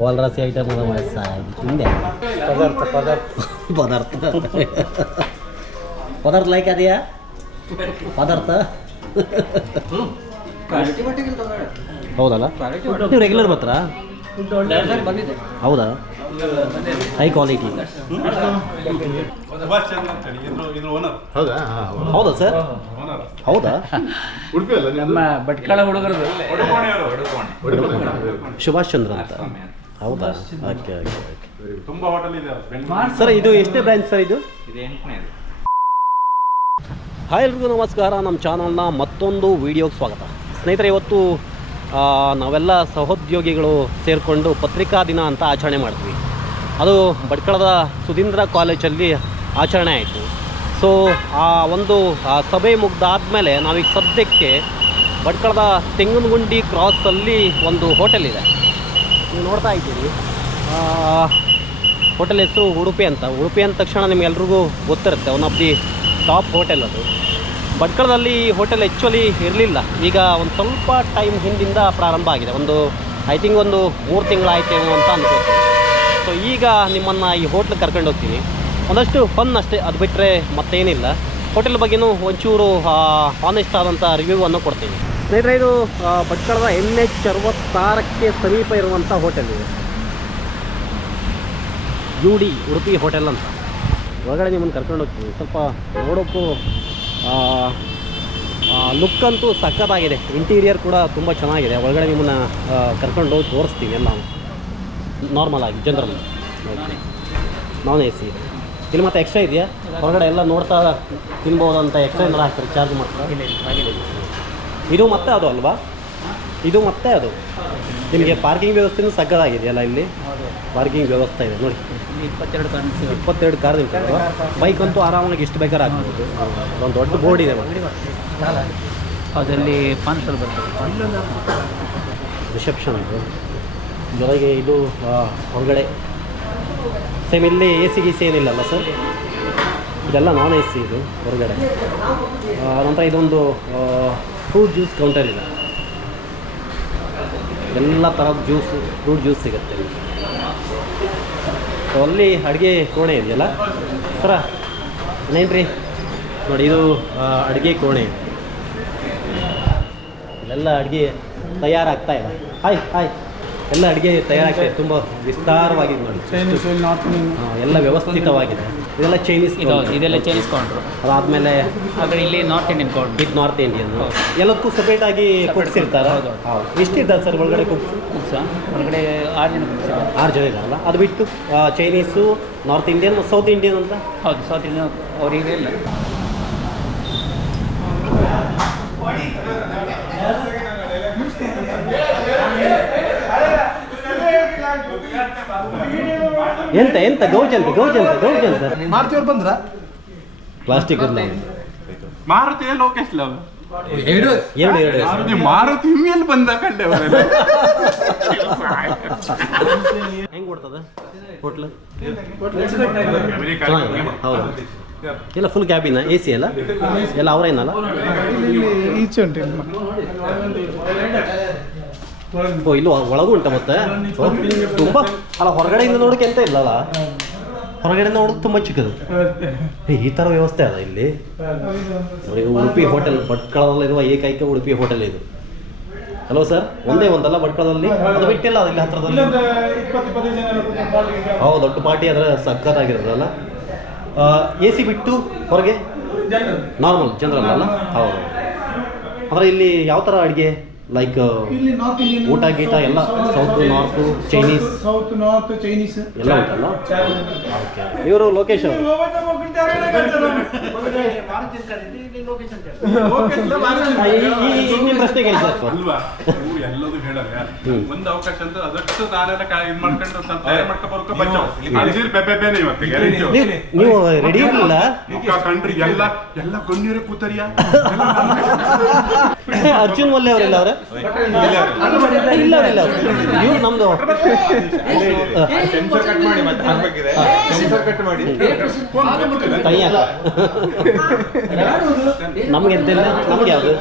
ವಾಲ್ರಾಸಿ item ಅದ ಹಿಂದೆ ಪದಾರ್ಥ ಪದಾರ್ಥ ಪದಾರ್ಥ ಪದಾರ್ಥ ಲೈಕ್ ಅದೆಯಾ ಪದಾರ್ಥ ಹೌದಲ್ಲ? ನೀವು ರೆಗ್ಯುಲರ್ ಬರ್ತಾರಾ? ಹೌದಾ? ಹೈ ಕ್ವಾಲಿಟಿ ಹೌದಾ ಹೌದಾ ಸರ್ ಓನರ್ ಹೌದಾ? ನಮ್ಮ ಭಟ್ಕಳ ಹುಡುಗರದು. ಸುಭಾಷ್ ಚಂದ್ರ ಅಂತ. ಹೌದಾ? ಓಕೆ ಓಕೆ ಓಕೆ ತುಂಬಾ ಹೋಟೆಲ್ ಇದೆ. ಬೆಂಗಳೂರು. ಸರ್ ಇದು ಎಷ್ಟೇ ಬ್ರ್ಯಾಂಚ್ ಸರ್ ಇದು? ಇದು ಎಂಟನೇದು ಹಾಯ್ ಎಲ್ರಿಗೂ ನಮಸ್ಕಾರ. ನಮ್ಮ ಚಾನಲ್ನ ಮತ್ತೊಂದು ವಿಡಿಯೋಗೆ ಸ್ವಾಗತ. ಸ್ನೇಹಿತರೆ ಇವತ್ತು ನಾವೆಲ್ಲ ಸಹೋದ್ಯೋಗಿಗಳು ಸೇರಿಕೊಂಡು ಪತ್ರಿಕಾ ದಿನ ಅಂತ ಆಚರಣೆ ಮಾಡ್ತೀವಿ. ಅದು ಭಟ್ಕಳದ ಸುಧೀಂದ್ರ ಕಾಲೇಜಲ್ಲಿ ಆಚರಣೆ ಆಯಿತು. ಸೊ ಆ ಒಂದು ಸಭೆ ಸಭೆ ಮುಗ್ದಾದ್ಮೇಲೆ ನಾವೀಗ ಸದ್ಯಕ್ಕೆ ಭಟ್ಕಳದ ತೆಂಗನಗುಂಡಿ ಕ್ರಾಸಲ್ಲಿ ಒಂದು ಹೋಟೆಲ್ ಇದೆ. ನೀವು ನೋಡ್ತಾ ಇದ್ದೀರಿ. ಹೋಟೆಲ್ ಹೆಸರು ಉಡುಪಿ ಅಂತ. ಉಡುಪಿ ಅಂದ ತಕ್ಷಣ ನಿಮಗೆಲ್ರಿಗೂ ಗೊತ್ತಿರುತ್ತೆ. One of the top hotel ಅದು. ಭಟ್ಕಳದಲ್ಲಿ ಈ ಹೋಟೆಲ್ ಆ್ಯಕ್ಚುಲಿ ಇರಲಿಲ್ಲ. ಈಗ ಒಂದು ಸ್ವಲ್ಪ ಟೈಮ್ ಹಿಂದಿಂದ ಪ್ರಾರಂಭ ಆಗಿದೆ. ಒಂದು ಐ ಥಿಂಕ್ ಒಂದು ಮೂರು ತಿಂಗಳಾಯ್ತೇನೋ ಅಂತ ಅನ್ಕೋತೀನಿ. ಸೊ ಈಗ ನಿಮ್ಮನ್ನು ಈ ಹೋಟ್ಲಿಗೆ ಕರ್ಕೊಂಡು ಹೋಗ್ತೀನಿ. ಒಂದಷ್ಟು ಫನ್ ಅಷ್ಟೇ. ಅದು ಬಿಟ್ಟರೆ ಮತ್ತೇನಿಲ್ಲ. ಹೋಟೆಲ್ ಬಗ್ಗೆನೂ ಒಂಚೂರು ಹಾನೆಸ್ಟ್ ಆದಂಥ ರಿವ್ಯೂವನ್ನು ಕೊಡ್ತೀನಿ. ಸ್ನೇಹಿತರೆ, ಇದು ಭಟ್ಕಳದ ಎನ್ ಎಚ್ ಅರವತ್ತಾರಕ್ಕೆ ಸಮೀಪ ಇರುವಂಥ ಹೋಟೆಲ್ ಇದು. ಯು ಡಿ, ಉಡುಪಿ ಹೋಟೆಲ್ ಅಂತ. ಒಳಗಡೆ ನಿಮ್ಮನ್ನು ಕರ್ಕೊಂಡು ಹೋಗ್ತೀನಿ ಸ್ವಲ್ಪ ನೋಡೋಕ್ಕೂ ಲುಕ್ ಅಂತೂ ಸಖತ್ತಾಗಿದೆ. ಇಂಟೀರಿಯರ್ ಕೂಡ ತುಂಬ ಚೆನ್ನಾಗಿದೆ. ಒಳಗಡೆ ನಿಮ್ಮನ್ನು ಕರ್ಕೊಂಡು ಹೋಗಿ ತೋರಿಸ್ತೀನಿ ಎಲ್ಲ. ನಾರ್ಮಲ್ ಆಗಿ, ಜನರಲ್. Non A C. ಇಲ್ಲಿ ಮತ್ತೆ ಎಕ್ಸ್ಟ್ರಾ ಇದೆಯಾ? ಹೊರಗಡೆ ಎಲ್ಲ ನೋಡ್ತಾ ತಿನ್ಬೋದು ಅಂತ ಎಕ್ಸ್ಟ್ರಾ ಏನಾರು ಹಾಕ್ತಾರೆ? ಚಾರ್ಜ್ ಮಾಡ್ತಾರೆ? ಇದು ಮತ್ತೆ ಅದು ಅಲ್ವಾ? ಇದು ಮತ್ತೆ ಅದು. ನಿಮಗೆ ಪಾರ್ಕಿಂಗ್ ವ್ಯವಸ್ಥೆನೂ ಸಕ್ಕದಾಗಿದೆಯಲ್ಲ ಇಲ್ಲಿ? ಪಾರ್ಕಿಂಗ್ ವ್ಯವಸ್ಥೆ ಇದೆ ನೋಡಿ. ಇಪ್ಪತ್ತೆರಡು ಕಾರ್ ಇಪ್ಪತ್ತೆರಡು ಕಾರ್ ನಿಂತಿದೆ ಬೈಕ್ ಅಂತೂ ಆರಾಮಾಗಿ ಎಷ್ಟು ಬೇಕಾದ್ರೆ ಆಗ್ಬೋದು. ಒಂದು ದೊಡ್ಡ ಬೋರ್ಡ್ ಇದೆ ಅದರಲ್ಲಿ ಪಾನ್ಸಲ್ ಬರ್ತದೆ. ರಿಸೆಪ್ಷನ್ ಇದು ಜೊತೆಗೆ ಇದು ಹೊರಗಡೆ. ಸೇಮ್ ಇಲ್ಲಿ ಎ ಸಿ ಗೀಸಿ ಏನಿಲ್ಲಲ್ಲ ಸರ್ ಇದೆಲ್ಲ ನಾನ್ ಎ ಸಿ ಇದು ಹೊರಗಡೆ. ನಂತರ ಇದೊಂದು ಫ್ರೂಟ್ ಜ್ಯೂಸ್ ಕೌಂಟರ್ ಇದೆ. ಎಲ್ಲ ಥರದ ಜ್ಯೂಸು, ಫ್ರೂಟ್ ಜ್ಯೂಸ್ ಸಿಗುತ್ತೆ. ಸೊ ಅಲ್ಲಿ ಅಡುಗೆ ಕೋಣೆ ಇದೆಯಲ್ಲ? ಸರ ಏನೇನ್ರಿ ನೋಡಿ, ಇದು ಅಡುಗೆ ಕೋಣೆ. ಇಲ್ಲೆಲ್ಲ ಅಡುಗೆ ತಯಾರಾಗ್ತಾ ಇದೆ. ಹಾಯ್ ಹಾಯ್ ಎಲ್ಲ ಅಡುಗೆ ತಯಾರಾಗ್ತದೆ ತುಂಬ ವಿಸ್ತಾರವಾಗಿದೆ ನೋಡಿ ಚೈನೀಸ್ ನಾರ್ತ್ ಹಾ, ಎಲ್ಲ ವ್ಯವಸ್ಥಿತವಾಗಿದೆ. ಇದೆಲ್ಲ ಚೈನೀಸ್ ಇದು ಇದೆಲ್ಲ ಚೈನೀಸ್ ಕೌಂಟ್ರು ಅದಾದಮೇಲೆ ಆದರೆ ಇಲ್ಲಿ ನಾರ್ತ್ ಇಂಡಿಯನ್ ಕೌಂಟ್ರು ಇದು ನಾರ್ತ್ ಇಂಡಿಯನ್ ಎಲ್ಲದಕ್ಕೂ ಸಪ್ರೇಟಾಗಿ. ಹೌದು ಎಷ್ಟಿದ್ದಾರೆ ಸರ್ ಒಳಗಡೆ ಕುಕ್ಸ್ ಕುಕ್ಸ ಒಳಗಡೆ ಆರು ಜನ ಕುಕ್ಸ್ ಆರು ಜನ ಇದಾರಲ್ಲ ಅದು ಬಿಟ್ಟು Chinese north Indian south Indian ಅಂತ? ಹೌದು ಸೌತ್ ಇಂಡಿಯನ್ ಅವ್ರಿಗೆ ಇಲ್ಲ. ಎಂತ ಎಂತ ಗೌಜ್ ಅಂತ ಗೌಜಂತ ಅಂತ ಗೌಜ್ ಅಂತ ಮಾರುತಿಯವ್ರು ಬಂದ್ರ ಪ್ಲಾಸ್ಟಿಕ್ ಮಾರುತಿ ಲೋಕೇಶ್ ಲವ್ ಎರಡು. ಎರಡು ಎರಡು. ಮಾರುತಿ ಮೇಲೆ ಬಂದ ಕಂಡೆ. ಹೆಂಗ್ ಕೊಡ್ತದ? ಹೋಟ್ಲು ಹೌದು. ಎಲ್ಲ ಫುಲ್ ಕ್ಯಾಬಿನ ಎ ಸಿ ಅಲ್ಲ? ಎಲ್ಲ ಅವರೇನಲ್ಲ ಇಲ್ಲಿ ಈಚೆ ಉಂಟು. ಓ ಇಲ್ಲೂ ಒಳಗೂ ಉಂಟ ಮತ್ತೆ? ತುಂಬಾ? ಅಲ್ಲ ಹೊರಗಡೆಯಿಂದ ನೋಡೋಕೆ ಎಂತ ಇಲ್ಲಲ್ಲ? ಹೊರಗಡೆ ನೋಡೋದು ತುಂಬ ಚಿಕ್ಕದು. ಈ ಥರ ವ್ಯವಸ್ಥೆ ಅದ. ಇಲ್ಲಿ ಉಡುಪಿ ಹೋಟೆಲ್ ಭಟ್ಕಳದಲ್ಲಿರುವ ಏಕೈಕ ಉಡುಪಿ ಹೋಟೆಲ್ ಇದು. ಹಲೋ ಸರ್ ಒಂದೇ ಒಂದಲ್ಲ ಭಟ್ಕಳದಲ್ಲಿ? ಅದು ಬಿಟ್ಟಿಲ್ಲ ಇಲ್ಲಿ ಹತ್ರದಲ್ಲಿ. ಹೌದು ದೊಡ್ಡ ಪಾರ್ಟಿ ಅದರ ಆಗಿರೋದಲ್ಲ ಎ ಸಿ ಬಿಟ್ಟು ಹೊರಗೆ? ನಾರ್ಮಲ್ ಜನರಲ್ ಅಲ್ಲ? ಹೌದು. ಅಂದರೆ ಇಲ್ಲಿ ಯಾವ ಥರ ಅಡುಗೆ? ಲೈಕ್ ಇಲ್ಲಿ ನಾರ್ತ್ ಊಟ ಗೀಟ ಎಲ್ಲ south north Chinese south north Chinese ಎಲ್ಲ ಉಂಟಲ್ಲ? ಇವರು ಲೋಕೇಶ್ ಪ್ರಶ್ನೆ ಕೇಳಿ ಸರ್? ಎಲ್ಲದೂ ಹೇಳಲ್ಲ. ಒಂದು ಅವಕಾಶ ಅಂತ ಅದಷ್ಟು ನಾನೆಲ್ಲ ಕಾ- ಇದ್ ಮಾಡ್ಕೊಂಡು ಸ್ವಲ್ಪ ತಯಾರು ಮಾಡ್ಕೊ ಬರೋಕೆ ಬಚ್ಚ ಅಲ್ದಿರ್ ಬೆಬ್ಬೆಬೇನೆ ಇವತ್ತು ಗ್ಯಾರಂಟಿ ನೀವು ರೆಡಿ ಇರಲಿಲ್ಲ? ಕಂಡ್ರಿ ಎಲ್ಲ ಎಲ್ಲ ಗಣ್ಯರೇ ಕೂತರಿಯ? ಅರ್ಜುನ್ ಮೊಲ್ಲೆ ಅವರಿಲ್ಲ ಅವ್ರೆ? ಇಲ್ಲ ಇಲ್ಲ ಇವ್ರು ನಮ್ದು ಸೆನ್ಸರ್ ಕಟ್ ಮಾಡಿ ಮತ್ತೆ ಹಾಕ್ಬೇಕಿದೆ ಸೆನ್ಸರ್ ಕಟ್ ಮಾಡಿ. ಕೈಯ ನಮ್ಗೆ ಎಂತಿಲ್ಲ ನಮ್ಗೆ ಯಾವುದು?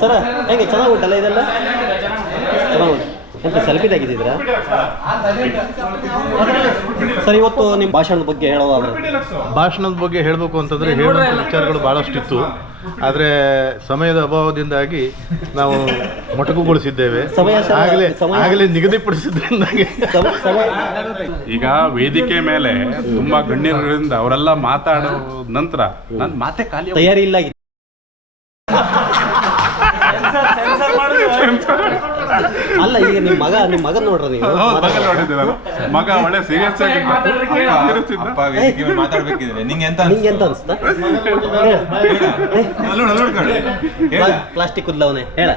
ಸರ ಹೇಗೆ ಚೆನ್ನಾಗಿ ಉಂಟಲ್ಲ ಇದೆಲ್ಲ? ಚೆನ್ನಾಗಿ ಉಂಟು. ಎಂತ ಸೆಲ್ಫಿ ತೆಗೆದಿದ್ದೀರಾ? ಸರ್ ಇವತ್ತು ನಿಮ್ಮ ಭಾಷಣದ ಬಗ್ಗೆ ಹೇಳೋದಾದ್ರೆ ಭಾಷಣದ ಬಗ್ಗೆ ಹೇಳಬೇಕು ಅಂತಂದರೆ ಹೇಳುವಂಥ ವಿಚಾರಗಳು ಭಾಳಷ್ಟಿತ್ತು ಆದರೆ ಸಮಯದ ಅಭಾವದಿಂದಾಗಿ ನಾವು ಮೊಟಕುಗೊಳಿಸಿದ್ದೇವೆ. ಸಮಯ ಸಹ- ಆಗಲೇ ಆಗಲೇ ನಿಗದಿಪಡಿಸಿದ್ರಿಂದಾಗಿ. ಈಗ ವೇದಿಕೆ ಮೇಲೆ ತುಂಬಾ ಗಣ್ಯರಿಂದ ಅವರೆಲ್ಲ ಮಾತಾಡೋ ನಂತರ ನನ್ನ ಮಾತೆ ಖಾಲಿ ತಯಾರಿ ಇಲ್ಲ. 뱀살 뱀살 빠르죠. 뱀살. ಅಲ್ಲ ಈಗ ನಿಮ್ಮ ಮಗ ನಿಮ್ಮ ಮಗನ್ ನೋಡ್ರಿ ನೀವು. ಹೌದು, ಮಗ ನೋಡಿದ್ದೆ ನಾನು. ಮಗ ಒಳ್ಳೆ ಸೀರಿಯಸ್ ಆಗಿ ಇದ್ದ. ಅಪ್ಪ ವೇದಿಕೆ ಮೇಲೆ ಮಾತಾಡ್ಬೇಕಿದ್ರೆ ನಿಂಗೆ ಎಂತ ನಿಂಗೆ ಎಂತ ಅನ್ಸ್ತಾ? ಪ್ಲಾಸ್ಟಿಕ್ ಉದ್ಲವನೆ ಹೇಳ.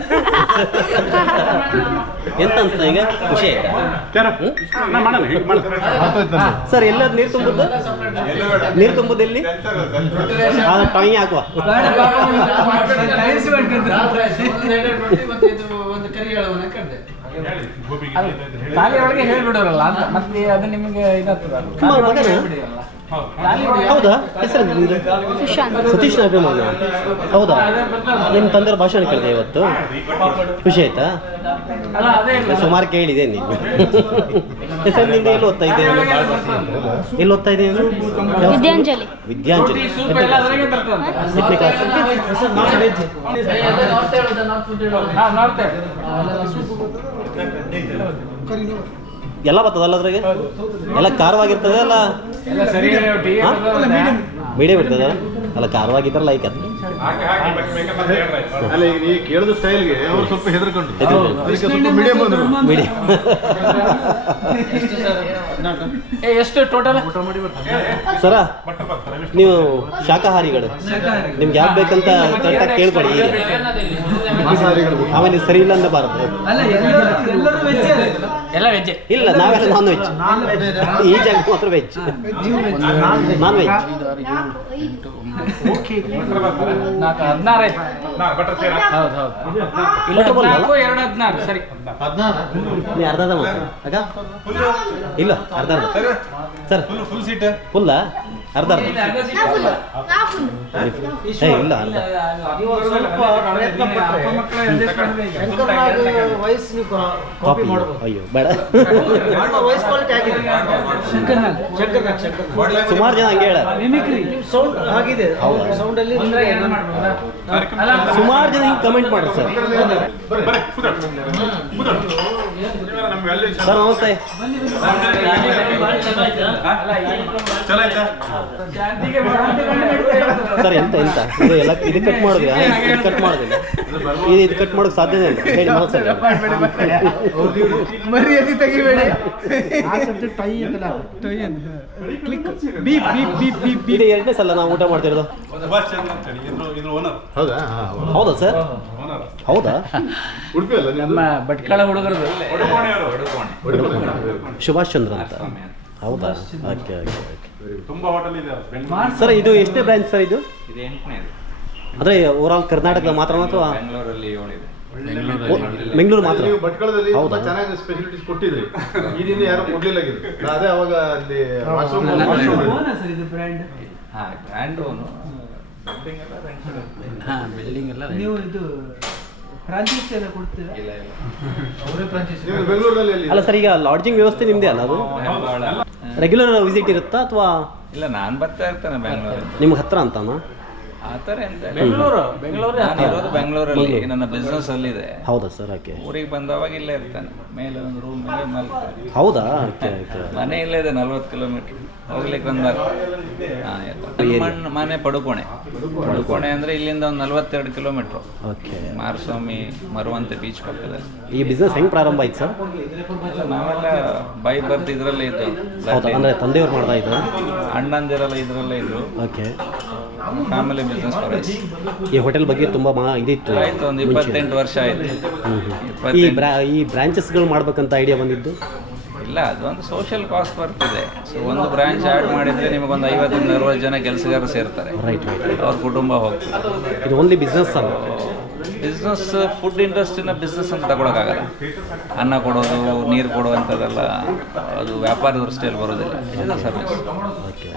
ಎಂತ ಅನ್ಸ್ತಾ ಈಗ? ಖುಷಿ ಆಯ್ತಾ. ಸರ್ ಎಲ್ಲದ್ ನೀರು ತುಂಬುದು ನೀರು ತುಂಬುದು ಎಲ್ಲಿ? ಟೈ ಟಾಯಿ ಹಾಕುವ. ಖಾಲಿ ಒಳಗೆ ಹೇಳ್ಬಿಡೋರಲ್ಲ ಅಂತ ಮತ್ತೆ ಅದು ನಿಮಗೆ ಇದಾಗ್ತದಲ್ಲ ಹೌದಾ? ಸತೀಶ್ ಅಭಿಮಾನ ಹೌದಾ? ನಿಮ್ಮ ತಂದೆಯವ್ರ ಭಾಷಣ ಕೇಳಿದೆ ಇವತ್ತು. ಖುಷಿ ಆಯ್ತಾ? ಅಲ್ಲ ಅದೇ ಸುಮಾರು ಕೇಳಿದೆ ನೀನು. ನಿಂದ ಎಲ್ಲಿ ಓದ್ತಾ ಇದೆ ಎಲ್ಲಿ ಓದ್ತಾ ಇದೆ ವಿದ್ಯಾಂಜಲಿ. ವಿದ್ಯಾಂಜಲಿ. ಎಲ್ಲ ಎಷ್ಟನೇ ಕ್ಲಾಸ್ ಬರ್ತದಲ್ಲ ಅದ್ರಾಗೆ? ಎಲ್ಲ ಖಾರವಾಗಿರ್ತದೆ ಅಲ್ಲ ಎಲ್ಲ ಸರಿ ಟೀ ಹಾ? ಮೀಡಿಯಂ ಇರ್ತದ ಅಲ್ಲ ಖಾರವಾಗಿದ್ದರೆ ಲೈಕ್ ಅಲ್ಲ ಈಗ ನೀವು ಕೇಳಿದ ಸ್ಟೈಲ್ಗೆ ಅವರು ಸ್ವಲ್ಪ ಹೆದರ್ಕೊಂಡ್ರು. ಹೆದರ್ಕೊಂಡ್ರು. ಅದಕ್ಕೆ ಸ್ವಲ್ಪ ಮೀಡಿಯಂ ಬಂದರು. ಮೀಡಿಯಂ ಏ ಎಷ್ಟು ಟೋಟಲ್ ಸರ ನೀವು ಶಾಖಾಹಾರಿಗಳು? ನಿಮ್ಗೆ ಯಾವ್ದು ಬೇಕಂತ ಕರೆಕ್ಟಾಗಿ ಕೇಳ್ಕೊಡಿ ಇದು ಸರಿ ಇಲ್ಲ ಅನ್ನಬಾರದು. ಎಲ್ಲ ವೆಜ್ ಇಲ್ಲ ನಾವೆಲ್ಲ ನಾನ್ ವೆಜ್ ಈ ಜಾಗ ಮಾತ್ರ ವೆಜ್ ನಾನ್ ವೆಜ್ ನೀ. ಹೌದು ಹೌದು ಇಲ್ಲ ಅರ್ಧ ಸರ್. ಫುಲ್ ಸೀಟ್ ಫುಲ್ಲಾ ಅರ್ಧ ಅರ್ಧ. ಇಲ್ಲ ಅರ್ಧ ಅರ್ಧ. ಸರ್ ಫುಲ್ ಫುಲ್ ಸೀಟ್ ಫುಲ್ಲ ಅರ್ಧ ಅರ್ಧ ಏ ಇಲ್ಲ ಅರ್ಧ ಕಾಪಿ ಅಯ್ಯೋ ಬೇಡ. ಸುಮಾರು ಜನ ಹಂಗೆ ಹೇಳ ಸುಮಾರು ಜನ ಹಿಂಗೆ ಕಮೆಂಟ್ ಮಾಡ್ರಿ ಸರ್. ಬರ್ರಿ, ಕೂತ್ಕೊಳ್ಳಿ. ಕೂತ್ಕೊಳ್ಳಿ. ಸರ್ ನಮಸ್ತೆ. ಸರ್ ಎಂತ ಎಂತ? ಇದು ಎಲ್ಲ ಇದು ಕಟ್ ಮಾಡಿದ್ರೆ ಇದು ಕಟ್ ಮಾಡೋದಿಲ್ಲ. ಇದು ಇದು ಕಟ್ ಮಾಡೋಕೆ ಸಾಧ್ಯನೇ ಇಲ್ಲ. ಹೇಳಿ ಸರ್ ಮರ್ಯಾದೆ ತೆಗಿಬೇಡಿ. ಇದು ಎರಡನೇ ಸಲ ನಾವು ಊಟ ಮಾಡ್ತಿರೋದು. ಇದ್ರು ಓನರ್ ಹೌದಾ? ಹೌದಾ. ಸರ್? ಓನರ್ ಹೌದಾ? ಉಡುಪಿ ಅಲ್ಲ? ನಮ್ಮ ಭಟ್ಕಳ ಹುಡುಗರದು. ಸುಭಾಷ್ ಚಂದ್ರ ಅಂತ. ಹೌದಾ? Okay okay okay. ತುಂಬಾ ಹೋಟೆಲ್ ಇದೆ ಬೆಂಗಳೂರು. ಸರ್ ಇದು ಎಷ್ಟೇ ಬ್ರಾಂಚ್ ಸರ್ ಇದು? ಇದು ಎಂಟನೇದು ಅಂದ್ರೆ ಓವರಾಲ್ ಕರ್ನಾಟಕದ ಮಾತ್ರ ಅಥವಾ? ಬೆಂಗಳೂರಲ್ಲಿ ಏಳಿದೆ ಬೆಂಗಳೂರು. ಮಾತ್ರ. ನೀವು ಭಟ್ಕಳದಲ್ಲಿ ಹೌದಾ? ತುಂಬಾ ಚೆನ್ನಾಗಿ ಸ್ಪೆಷಾಲಿಟೀಸ್ ಕೊಟ್ಟಿದ್ರಿ. ಈ ಯಾರು ಕೊಡ್ಲಿಲ್ಲ ಅದೇ ಅವಾಗ ಅಲ್ಲಿ washroom ಅಲ್ಲಿ. ಹಾ ಬ್ರ್ಯಾಂಡ್ ಓನು ಬಿಲ್ಡಿಂಗ್ ಎಲ್ಲ ರೆಂಟ್ ಹಾ ಬಿಲ್ಡಿಂಗ್ ಎಲ್ಲ ನೀವು ಇದು ಫ್ರಾಂಚೈಸಿ ಎಲ್ಲ ಕೊಡ್ತೀರಾ? ಇಲ್ಲ ಇಲ್ಲ. ನೀವು ಬೆಂಗಳೂರಲ್ಲಿ ಎಲ್ಲಿ ಅಲ್ಲ ಸರ್ ಈಗ ಲಾಡ್ಜಿಂಗ್ ವ್ಯವಸ್ಥೆ ನಿಮ್ಮದೇ ಅಲ್ಲ ಅದು? ರೆಗ್ಯುಲರ್ ವಿಸಿಟ್ ಇರುತ್ತಾ ಅಥವಾ ಇಲ್ಲ ನಾನು ಬರ್ತಾ ಇರ್ತೇನೆ ಬೆಂಗಳೂರು ನಿಮ್ಗೆ ಹತ್ರ ಅಂತಾನ? ಆತರ ಥರ ಎಂತ ಬೆಂಗಳೂರು ಬೆಂಗಳೂರು ನಾನು ಇರೋದು ಬೆಂಗಳೂರಲ್ಲಿ ನನ್ನ ಬಿಸ್ನೆಸ್ ಅಲ್ಲಿದೆ. ಹೌದಾ ಸರ್ ಓಕೆ. ಊರಿಗೆ ಬಂದವಾಗ ಇಲ್ಲೇ ಇರ್ತಾನೆ. ಮೇಲೆ ಒಂದು ರೂಮ್ ಮೇಲೆ ಮಲ್ಕ ಹೌದಾ? Okay okay. ಮನೆ ಇಲ್ಲೇ ಇದೆ ನಲ್ವತ್ತು ಕಿಲೋಮೀಟರ್ ಹೋಗ್ಲಿಕ್ಕೆ ಒಂದು ಮಣ್ಣು ಮನೆ ಪಡುಕೋಣೆ. ಪಡುಕೋಣೆ ಅಂದ್ರೆ ಇಲ್ಲಿಂದ ಒಂದು ನಲ್ವತ್ತೆರಡು kilometre. Okay. Maraswamy Maravanthe beach ಪಕ್ಕದಲ್ಲಿ. ಈ ಬಿಸ್ನೆಸ್ ಹೆಂಗೆ ಪ್ರಾರಂಭ ಆಯ್ತು ಸರ್? ನಾವೆಲ್ಲ ಬೈ ಬರ್ತ್ ಇದ್ರಲ್ಲೇ ಇದ್ದು. ಅಂದರೆ ತಂದೆಯವ್ರು ಮಾಡ್ತಾ ಇದ್ರು? ಅಣ್ಣಂದಿರಲ್ಲ ಇದ್ರಲ್ಲೇ ಇದ್ರು. ಓಕೆ. ಫ್ಯಾಮಿಲಿ ಬಿಸ್ನೆಸ್ ಈ ಹೋಟೆಲ್ ಬಗ್ಗೆ ತುಂಬಾ ಮಾ ಇದಿತ್ತು ಆಯ್ತು ಒಂದು ಇಪ್ಪತ್ತೆಂಟು ವರ್ಷ ಆಯ್ತು. ಈ ಬ್ರಾಂಚಸ್ ಬ್ರಾ ಈ ಬ್ರಾಂಚಸ್ಗಳು ಮಾಡ್ಬೇಕಂತ ಐಡಿಯಾ ಬಂದಿದ್ದು? ಇಲ್ಲ ಅದೊಂದು ಸೋಷಿಯಲ್ ಕಾಸ್ಟ್ ಬರ್ತಿದೆ. ಸೊ ಒಂದು ಬ್ರಾಂಚ್ ಆ್ಯಡ್ ಮಾಡಿದರೆ ನಿಮಗೊಂದು ಐವತ್ತರಿಂದ ಅರವತ್ತು ಜನ ಕೆಲಸಗಾರರು ಸೇರ್ತಾರೆ. ರೈಟ್ ರೈಟ್ ಅವ್ರ ಕುಟುಂಬ ಹೋಗ್ತದೆ. ಇದು ಓನ್ಲಿ ಬಿಸ್ನೆಸ್ ಅಲ್ಲ? ಬಿಸ್ನೆಸ್ ಫುಡ್ ಇಂಡಸ್ಟ್ರಿನ ಬಿಸ್ನೆಸ್ ಅಂತ ತಗೊಳಕ್ಕಾಗಲ್ಲ. ಅನ್ನ ಕೊಡೋದು ನೀರು ಕೊಡುವಂಥದ್ದೆಲ್ಲ ಅದು ವ್ಯಾಪಾರ ದೃಷ್ಟಿಯಲ್ಲಿ ಬರೋದಿಲ್ಲ. ಇದು ಸರ್ವಿಸ್ ಓಕೆ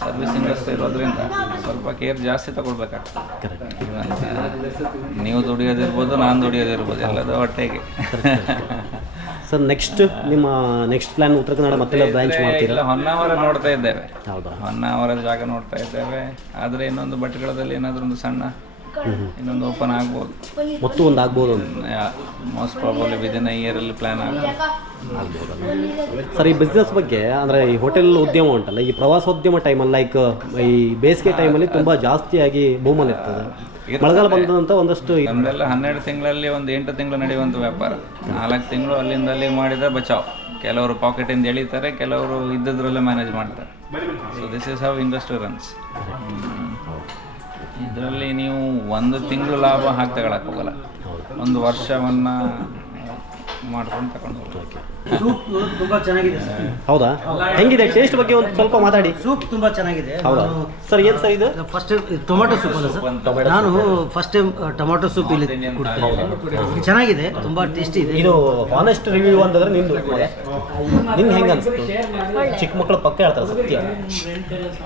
ಸರ್ವಿಸ್ ಇಂಡಸ್ಟ್ರಿ ಇರೋದ್ರಿಂದ ಸ್ವಲ್ಪ ಕೇರ್ ಜಾಸ್ತಿ ತಗೊಳ್ಬೇಕಾಗ್ತದೆ. ನೀವು ದುಡಿಯೋದಿರ್ಬೋದು ನಾನು ದುಡಿಯೋದಿರ್ಬೋದು ಎಲ್ಲದೂ ಹೊಟ್ಟೆಗೆ. ಸರ್ ನೆಕ್ಸ್ಟ್ ನಿಮ್ಮ ನೆಕ್ಸ್ಟ್ ಪ್ಲಾನ್ ಉತ್ತರ ಕನ್ನಡ ಮತ್ತೆ ಬ್ರಾಂಚ್ ಮಾಡ್ತೀರಾ? ಇಲ್ಲ ಹೊನ್ನಾವರ ನೋಡ್ತಾ ಇದ್ದೇವೆ. ಹೌದಾ? ಹೊನ್ನಾವರ ಜಾಗ ನೋಡ್ತಾ ಇದ್ದೇವೆ. ಆದರೆ ಇನ್ನೊಂದು ಭಟ್ಕಳದಲ್ಲಿ ಏನಾದರೂ ಒಂದು ಸಣ್ಣ ಇನ್ನೊಂದು ಓಪನ್ ಆಗ್ಬೋದು. ಮತ್ತು ಒಂದು ಆಗ್ಬೋದು? ಮೋಸ್ಟ್ ಪ್ರಾಬಬ್ಲಿ ವಿದಿನ್ ಅಲ್ಲಿ ಪ್ಲಾನ್ ಆಗ್ಬೋದು. ಸರ್ ಈ ಬಿಸ್ನೆಸ್ ಬಗ್ಗೆ ಅಂದರೆ ಈ ಹೋಟೆಲ್ ಉದ್ಯಮ ಉಂಟಲ್ಲ ಈ ಪ್ರವಾಸೋದ್ಯಮ ಟೈಮಲ್ಲಿ ಲೈಕ್ ಈ ಬೇಸಿಗೆ ಟೈಮಲ್ಲಿ ತುಂಬ ಜಾಸ್ತಿಯಾಗಿ ಬೂಮಲ್ಲಿ ಇರ್ತದೆ. ಮಳೆಗಾಲ ಬಂದಂತ ಒಂದಷ್ಟು ನಮ್ದೆಲ್ಲ ಹನ್ನೆರಡು ತಿಂಗಳಲ್ಲಿ ಒಂದು ಎಂಟು ತಿಂಗಳು ನಡೆಯುವಂಥ ವ್ಯಾಪಾರ. ನಾಲ್ಕು ತಿಂಗಳು ಅಲ್ಲಿಂದ ಅಲ್ಲಿ ಮಾಡಿದ್ರೆ ಬಚಾವ್. ಕೆಲವರು ಪಾಕೆಟಿಂದ ಎಳಿತಾರೆ ಕೆಲವರು ಇದ್ದದ್ರಲ್ಲೇ ಮ್ಯಾನೇಜ್ ಮಾಡ್ತಾರೆ. So this is how industry runs ಇದರಲ್ಲಿ ನೀವು ಒಂದು ತಿಂಗಳು ಲಾಭ ಹಾಕಿ ತಗೊಳಕ್ ಹೋಗಲ್ಲ. ಒಂದು ವರ್ಷವನ್ನ ಮಾಡ್ಕೊಂಡು ತಗೊಂಡು ಹೋಗ್ಬೇಕು. ಸೂಪ್ ತುಂಬಾ ಚೆನ್ನಾಗಿದೆ ಸರ್. ಹೌದಾ? ಹೆಂಗಿದೆ? ಟೇಸ್ಟ್ ಬಗ್ಗೆ ಒಂದು ಸ್ವಲ್ಪ ಮಾತಾಡಿ. ಸೂಪ್ ತುಂಬಾ ಚೆನ್ನಾಗಿದೆ. ಹೌದಾ? ಸರ್ ಏನು ಸರ್ ಇದು? ಫಸ್ಟ್ ಟೊಮೆಟೊ ಸೂಪ್ ಅಲ್ಲ ಸರ್. ನಾನು ಫಸ್ಟ್ ಟೈಮ್ ಟೊಮೆಟೊ ಸೂಪ್ ಇಲ್ಲಿ ಕುಡ್ತೀನಿ. ಚೆನ್ನಾಗಿದೆ. ತುಂಬಾ ಟೇಸ್ಟಿ ಇದೆ. ಇದು ಆನೆಸ್ಟ್ ರಿವ್ಯೂ ಅಂತಂದ್ರೆ ನಿಮ್ದು. ನಿಂಗೆ ಹೆಂಗೆ ಅನ್ಸುತ್ತೆ ಚಿಕ್ಕ ಮಕ್ಕಳು ಪಕ್ಕ ಹೇಳ್ತಾರೆ ಸತ್ಯ.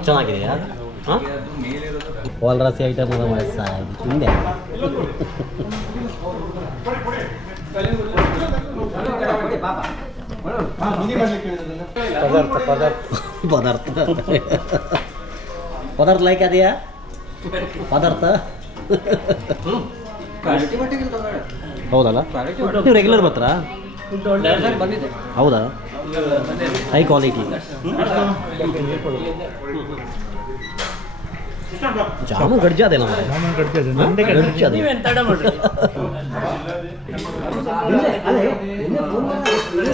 ಚೆನ್ನಾಗಿದೆಯಾ ಹಾಂ? ವಾಲ್ರಾಸಿ ಐಟಮ್ ಹಿಂದೆ. ಪದಾರ್ಥ ಪದಾರ್ಥ. ಪದಾರ್ಥ. ಪದಾರ್ಥ ಲೈಕ್ ಅದೆಯಾ? ಪದಾರ್ಥ. ಹೌದಲ್ಲ? ನೀವು ರೆಗ್ಯುಲರ್ ಬರ್ತಾರಾ? ಹೌದಾ? ಹೈ ಕ್ವಾಲಿಟಿ ಜಾಮು ಗಡ್ಜಿ ನಮ್ಮ ಗಡ್ಜಾದೆ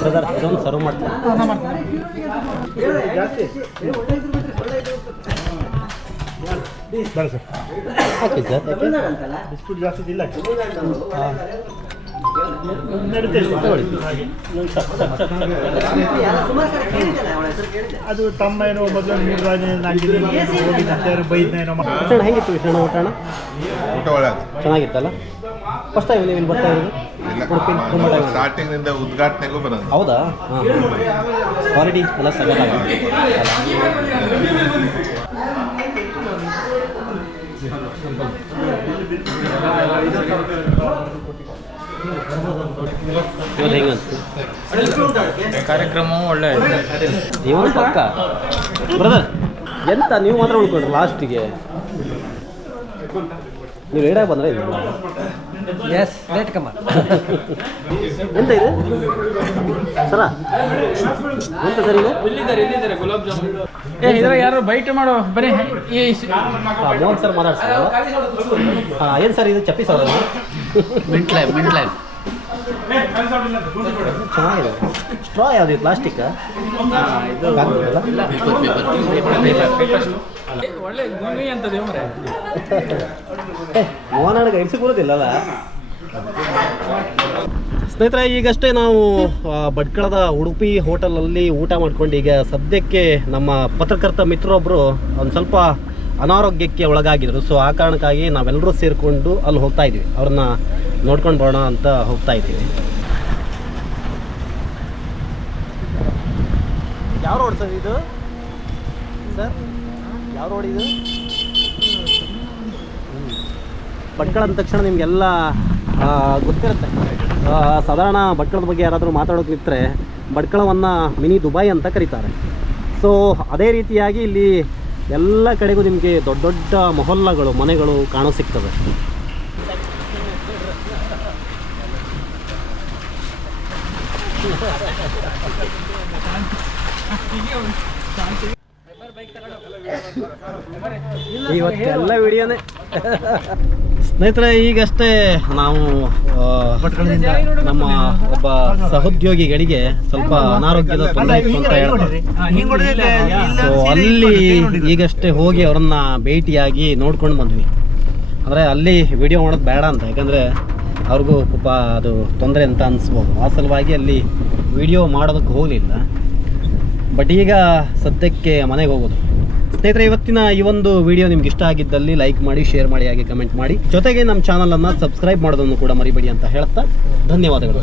ಬ್ರದರ್ ಇದೊಂದು ಸರ್ವ್ ಮಾಡ್ತೀನಿ. ಸರ್. ಅದು ತಮ್ಮ ಏನೋ ಮೊದಲು ಮೂರು ಹೋಗಿದ್ದಂತೆ ಬೈದ್ನೇನೋ ವಿಷಣ ಹೆಂಗಿತ್ತು ಊಟಣ ಊಟ ಒಳ್ಳೆದು. ಚೆನ್ನಾಗಿತ್ತಲ್ಲ? ಫಸ್ಟ್ ಟೈಮ್ ನೀವು ಇಲ್ಲಿ ಬರ್ತಾ ಇರೋದು? ಉಡುಪಿ ತುಂಬ ಸ್ಟಾರ್ಟಿಂಗ್ನಿಂದ ಉದ್ಘಾಟನೆಗೂ ಬರೋದು ಹೌದಾ? ಹಾಂ ಕ್ವಾಲಿಟಿ ಎಲ್ಲ ಸಗತ್ತಾಗಿದೆ ಇವತ್ತು ಹೆಂಗೆ ಅನ್ಸ್ತು ಕಾರ್ಯಕ್ರಮವು ಒಳ್ಳೆ ಇವನು ಪಕ್ಕ. ಬ್ರದರ್ ಎಂತ ನೀವು ಮಾತ್ರ ಉಳ್ಕೊಂಡ್ರಿ ಲಾಸ್ಟಿಗೆ ನೀವು ಏಡಾಗಿ ಬಂದ್ರೆ ಇದು ಎಸ್ ಲೇಟ್ ಕಮರ್ ಎಂತ ಇದು? ಸರ ಎಂತ ಸರ್ ಇದು? ಏ ಇದ್ರಾಗ ಯಾರು ಬೈಟ್ ಮಾಡೋ ಬರೀ ಈ ಮೋಹನ್ ಸರ್ ಮಾತಾಡ್ತಾರೆ ಹಾಂ ಏನು ಸರ್ ಇದು? ಚಪ್ಪಿ sir mint life mint life ಚೆನ್ನಾಗಿದೆ ಸ್ಟ್ರಾ ಯಾವುದು ಪ್ಲಾಸ್ಟಿಕ್ ಮೋಹನನಿಗೆ ಎಡ್ಸಿ ಬರೋದಿಲ್ಲಲ್ಲ ಸ್ನೇಹಿತರೆ ಈಗಷ್ಟೇ ನಾವು ಭಟ್ಕಳದ ಉಡುಪಿ ಹೋಟೆಲಲ್ಲಿ ಊಟ ಮಾಡ್ಕೊಂಡು ಈಗ ಸದ್ಯಕ್ಕೆ ನಮ್ಮ ಪತ್ರಕರ್ತ ಮಿತ್ರರೊಬ್ಬರು ಒಂದು ಸ್ವಲ್ಪ ಅನಾರೋಗ್ಯಕ್ಕೆ ಒಳಗಾಗಿದ್ರು. ಸೊ ಆ ಕಾರಣಕ್ಕಾಗಿ ನಾವೆಲ್ಲರೂ ಸೇರಿಕೊಂಡು ಅಲ್ಲಿ ಹೋಗ್ತಾ ಇದ್ದೀವಿ ಅವ್ರನ್ನ ನೋಡ್ಕೊಂಡು ಬರೋಣ ಅಂತ ಹೋಗ್ತಾ ಇದ್ದೀವಿ ಯಾವ ರೋಡ್ ಸರ್ ಇದು? ಸರ್, ಯಾವ ರೋಡ್ ಇದು? ಭಟ್ಕಳ ಅಂದ ತಕ್ಷಣ ನಿಮಗೆಲ್ಲ ಗೊತ್ತಿರುತ್ತೆ. ಸಾಧಾರಣ ಭಟ್ಕಳದ ಬಗ್ಗೆ ಯಾರಾದರೂ ಮಾತಾಡೋಕೆ ನಿಂತರೆ ಭಟ್ಕಳವನ್ನು ಮಿನಿ ದುಬೈ ಅಂತ ಕರೀತಾರೆ. ಸೊ ಅದೇ ರೀತಿಯಾಗಿ ಇಲ್ಲಿ ಎಲ್ಲ ಕಡೆಗೂ ನಿಮಗೆ ದೊಡ್ಡ ದೊಡ್ಡ ಮೊಹಲ್ಲಗಳು ಮನೆಗಳು ಕಾಣೋ ಸಿಗ್ತವೆ. ಇವತ್ತೆಲ್ಲ ವಿಡಿಯೋನೇ. ಸ್ನೇಹಿತರೆ ಈಗಷ್ಟೇ ನಾವು ನಮ್ಮ ಒಬ್ಬ ಸಹೋದ್ಯೋಗಿಗಳಿಗೆ ಸ್ವಲ್ಪ ಅನಾರೋಗ್ಯದ ತೊಂದರೆ ಇತ್ತು ಅಂತ ಹೇಳ್ತಾರೆ. ಸೊ ಅಲ್ಲಿ ಈಗಷ್ಟೇ ಹೋಗಿ ಅವರನ್ನ ಭೇಟಿಯಾಗಿ ನೋಡ್ಕೊಂಡು ಬಂದ್ವಿ. ಅಂದರೆ ಅಲ್ಲಿ ವಿಡಿಯೋ ಮಾಡೋದು ಬೇಡ ಅಂತ ಯಾಕಂದರೆ ಅವ್ರಿಗೂ ಪಾಪ ಅದು ತೊಂದರೆ ಅಂತ ಅನಿಸ್ಬೋದು. ಆ ಸಲುವಾಗಿ ಅಲ್ಲಿ ವಿಡಿಯೋ ಮಾಡೋದಕ್ಕೆ ಹೋಗಲಿಲ್ಲ. ಬಟ್ ಈಗ ಸದ್ಯಕ್ಕೆ ಮನೆಗೆ ಹೋಗೋದು. ಸ್ನೇಹಿತರೆ, ಇವತ್ತಿನ ಈ ಒಂದು ವಿಡಿಯೋ ನಿಮ್ಗೆ ಇಷ್ಟ ಆಗಿದ್ದಲ್ಲಿ ಲೈಕ್ ಮಾಡಿ ಶೇರ್ ಮಾಡಿ, ಹಾಗೆ ಕಮೆಂಟ್ ಮಾಡಿ. ಜೊತೆಗೆ ನಮ್ಮ ಚಾನಲನ್ನು ಸಬ್ಸ್ಕ್ರೈಬ್ ಮಾಡೋದನ್ನು ಕೂಡ ಮರಿಬೇಡಿ ಅಂತ ಹೇಳ್ತಾ ಧನ್ಯವಾದಗಳು.